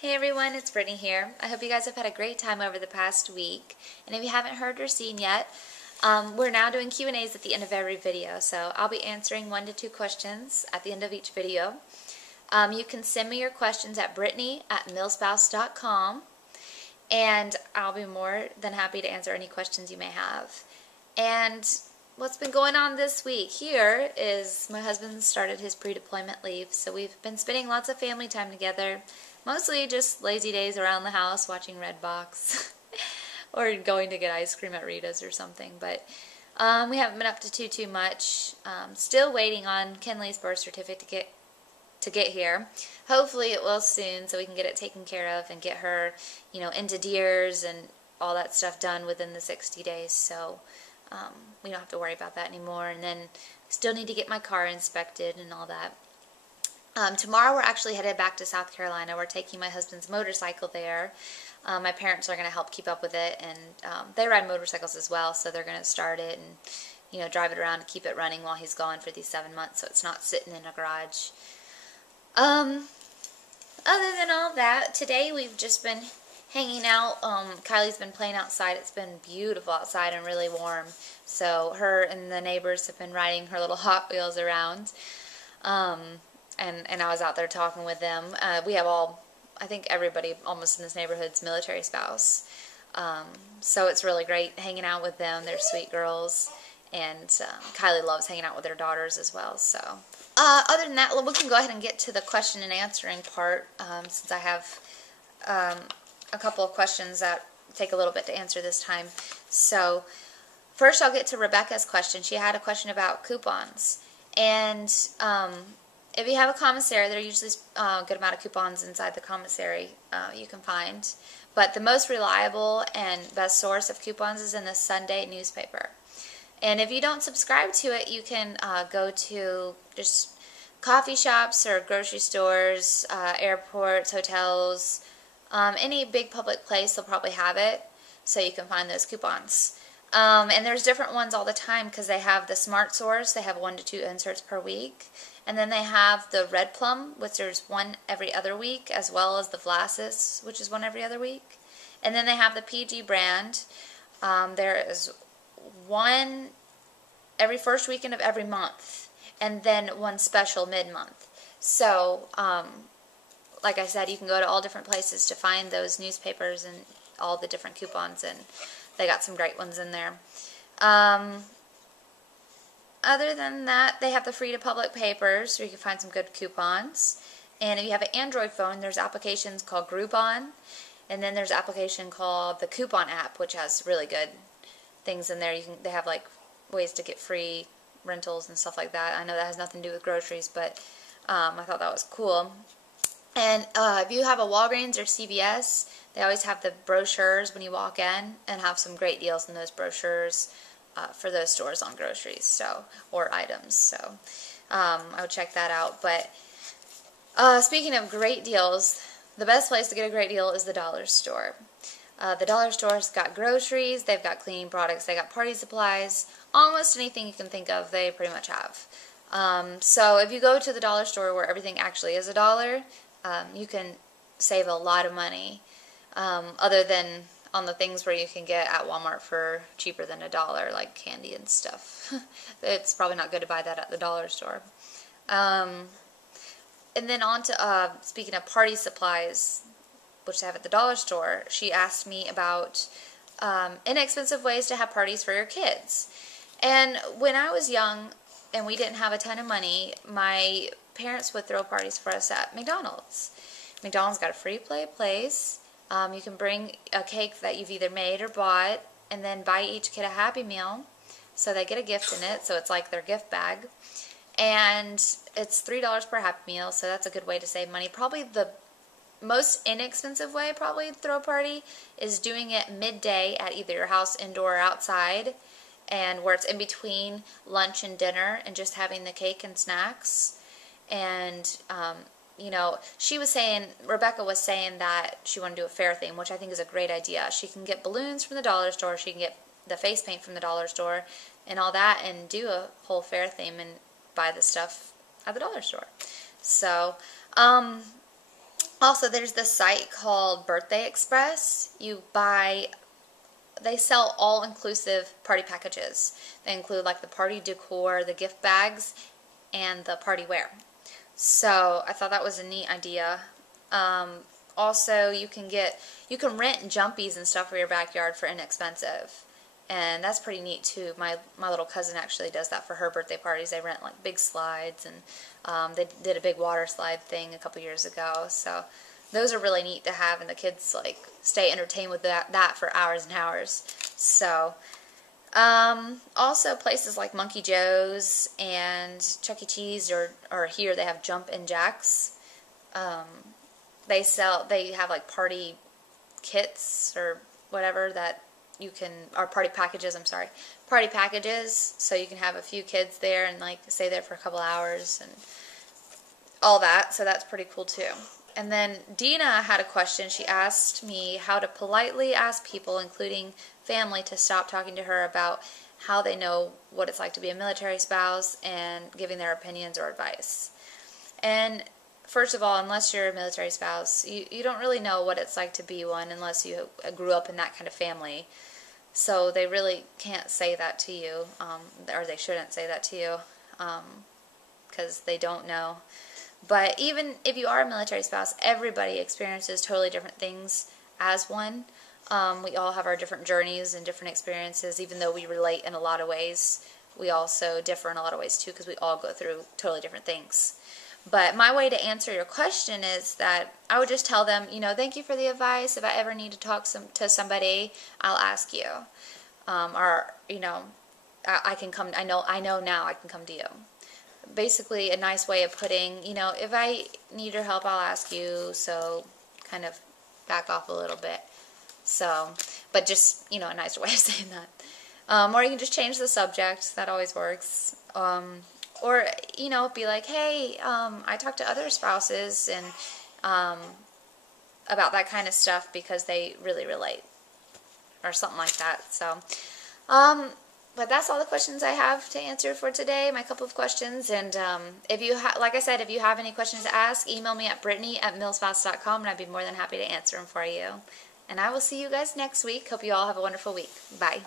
Hey everyone, it's Brittany here. I hope you guys have had a great time over the past week. And if you haven't heard or seen yet, we're now doing Q&As at the end of every video. So I'll be answering 1 to 2 questions at the end of each video. You can send me your questions at brittany@millspouse.com, and I'll be more than happy to answer any questions you may have. And what's been going on this week here is my husband started his pre-deployment leave, so we've been spending lots of family time together. Mostly just lazy days around the house watching Redbox or going to get ice cream at Rita's or something. But we haven't been up to too much. Still waiting on Kenley's birth certificate to get here. Hopefully it will soon so we can get it taken care of and get her, into Diaries and all that stuff done within the 60 days. So we don't have to worry about that anymore. And then still need to get my car inspected and all that. Tomorrow we're actually headed back to South Carolina. We're taking my husband's motorcycle there. My parents are going to help keep up with it, and they ride motorcycles as well, so they're going to start it and drive it around to keep it running while he's gone for these 7 months, so it's not sitting in a garage. Other than all that, today we've just been hanging out. Kylie's been playing outside. It's been beautiful outside and really warm, so her and the neighbors have been riding her little Hot Wheels around. And I was out there talking with them. We have I think everybody almost in this neighborhood's military spouse. So it's really great hanging out with them. They're sweet girls. And Kylie loves hanging out with her daughters as well. So other than that, we can go ahead and get to the question and answering part, since I have a couple of questions that take a little bit to answer this time. So first I'll get to Rebecca's question. She had a question about coupons. And if you have a commissary, there are usually a good amount of coupons inside the commissary you can find. But the most reliable and best source of coupons is in the Sunday newspaper. And if you don't subscribe to it, you can go to just coffee shops or grocery stores, airports, hotels, any big public place, they'll probably have it, so you can find those coupons. And there's different ones all the time because they have the Smart Source. They have 1 to 2 inserts per week. And then they have the Red Plum, which there's 1 every other week, as well as the Vlasis, which is 1 every other week. And then they have the PG brand. There is 1 every first weekend of every month, and then 1 special mid-month. So, like I said, you can go to all different places to find those newspapers and all the different coupons, and they got some great ones in there. Other than that, they have the free to public papers where you can find some good coupons. And if you have an Android phone, there's applications called Groupon. And then there's an application called the Coupon app, which has really good things in there. They have like ways to get free rentals and stuff like that. I know that has nothing to do with groceries, but I thought that was cool. And if you have a Walgreens or CVS, they always have the brochures when you walk in and have some great deals in those brochures for those stores on groceries or items. So I would check that out. But speaking of great deals, the best place to get a great deal is the dollar store. The dollar store's got groceries, they've got cleaning products, they got party supplies, almost anything you can think of they pretty much have. So if you go to the dollar store where everything actually is $1, you can save a lot of money, other than on the things where you can get at Walmart for cheaper than $1, like candy and stuff. It's probably not good to buy that at the dollar store. And then on to, speaking of party supplies, which they have at the dollar store, she asked me about inexpensive ways to have parties for your kids. And when I was young and we didn't have a ton of money, my parents would throw parties for us at McDonald's. McDonald's got a free play place. You can bring a cake that you've either made or bought, and then buy each kid a Happy Meal, so they get a gift in it, so it's like their gift bag. And it's $3 per Happy Meal, so that's a good way to save money. Probably the most inexpensive way to throw a party is doing it midday at either your house, indoor, or outside, and where it's in between lunch and dinner, and just having the cake and snacks. And Rebecca was saying that she wanted to do a fair theme, which I think is a great idea. She can get balloons from the dollar store, she can get the face paint from the dollar store, and all that, and do a whole fair theme and buy the stuff at the dollar store. So, Also, there's this site called Birthday Express. They sell all-inclusive party packages. They include like the party decor, the gift bags, and the party wear. So I thought that was a neat idea. Also, you can rent jumpies and stuff for your backyard for inexpensive. And that's pretty neat too. My little cousin actually does that for her birthday parties. They rent like big slides, and they did a big water slide thing a couple years ago. So those are really neat to have, and the kids like stay entertained with that for hours and hours. So also places like Monkey Joe's and Chuck E. Cheese, or here they have Jump and Jacks. They have like party kits or whatever that you can, or party packages, party packages, so you can have a few kids there and like stay there for a couple hours and all that, so that's pretty cool too. And then Dina had a question. She asked me how to politely ask people, including family, to stop talking to her about how they know what it's like to be a military spouse and giving their opinions or advice. And first of all, unless you're a military spouse, you don't really know what it's like to be one unless you grew up in that kind of family. So they really can't say that to you, or they shouldn't say that to you, because they don't know. But even if you are a military spouse, everybody experiences totally different things as one. We all have our different journeys and different experiences. Even though we relate in a lot of ways, we also differ in a lot of ways too, because we all go through totally different things. But my way to answer your question is that I would just tell them, thank you for the advice. If I ever need to talk to somebody, I'll ask you. Or, I can come, I know now I can come to you. Basically, a nice way of putting, if I need your help, I'll ask you, so kind of back off a little bit. So, but just, a nicer way of saying that. Or you can just change the subject. That always works. Or, be like, hey, I talk to other spouses and about that kind of stuff because they really relate, or something like that. So, but that's all the questions I have to answer for today, my couple of questions. And if you like I said, if you have any questions to ask, email me at brittany@millspouse.com, and I'd be more than happy to answer them for you. And I will see you guys next week. Hope you all have a wonderful week. Bye.